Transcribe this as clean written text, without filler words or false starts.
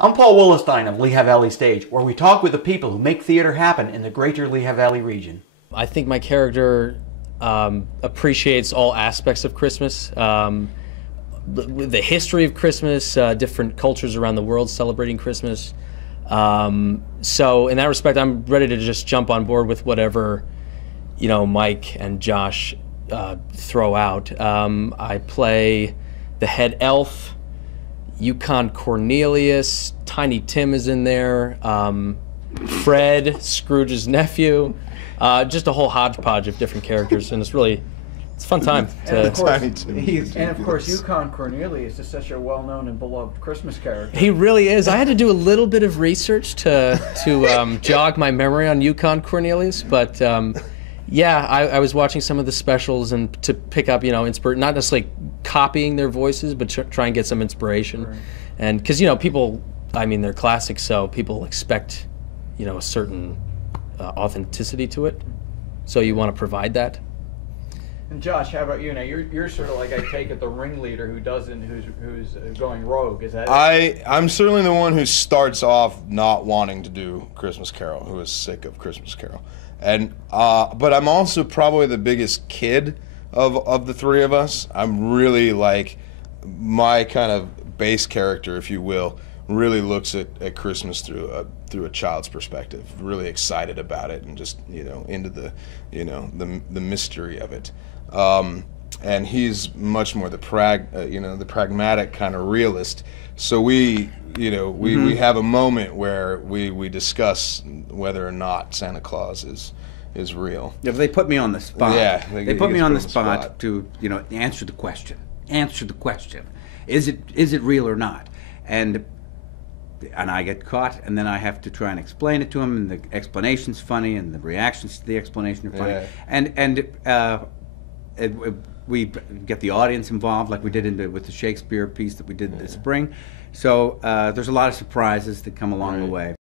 I'm Paul Willenstein of Lehigh Valley Stage, where we talk with the people who make theater happen in the greater Lehigh Valley region. I think my character appreciates all aspects of Christmas, the history of Christmas, different cultures around the world celebrating Christmas. So in that respect, I'm ready to just jump on board with whatever, Mike and Josh throw out. I play the head elf. Yukon Cornelius, Tiny Tim is in there, Fred, Scrooge's nephew, just a whole hodgepodge of different characters, and it's a fun time. And of course, Yukon Cornelius is such a well-known and beloved Christmas character. He really is. I had to do a little bit of research to jog my memory on Yukon Cornelius, but yeah, I was watching some of the specials and to pick up, not necessarily copying their voices, but try and get some inspiration. Right. And because, people, they're classics, so people expect, a certain authenticity to it. So you want to provide that. And Josh, how about you? Now you're sort of like, I take it, the ringleader who's going rogue. Is that it? I'm certainly the one who starts off not wanting to do Christmas Carol, who is sick of Christmas Carol. And but I'm also probably the biggest kid of the three of us. I'm really like, my kind of base character, if you will, really looks at Christmas through a child's perspective. Really excited about it and just into the mystery of it. And he's much more the pragmatic kind of realist. So we have a moment where we discuss whether or not Santa Claus is real. Yeah, they put me on the spot. Yeah, they put me on the spot to answer the question. Answer the question. Is it real or not? And I get caught, and then I have to try and explain it to him, and the explanation's funny, and the reactions to the explanation are funny, and we get the audience involved, like we did with the Shakespeare piece that we did this spring. So there's a lot of surprises that come along the way.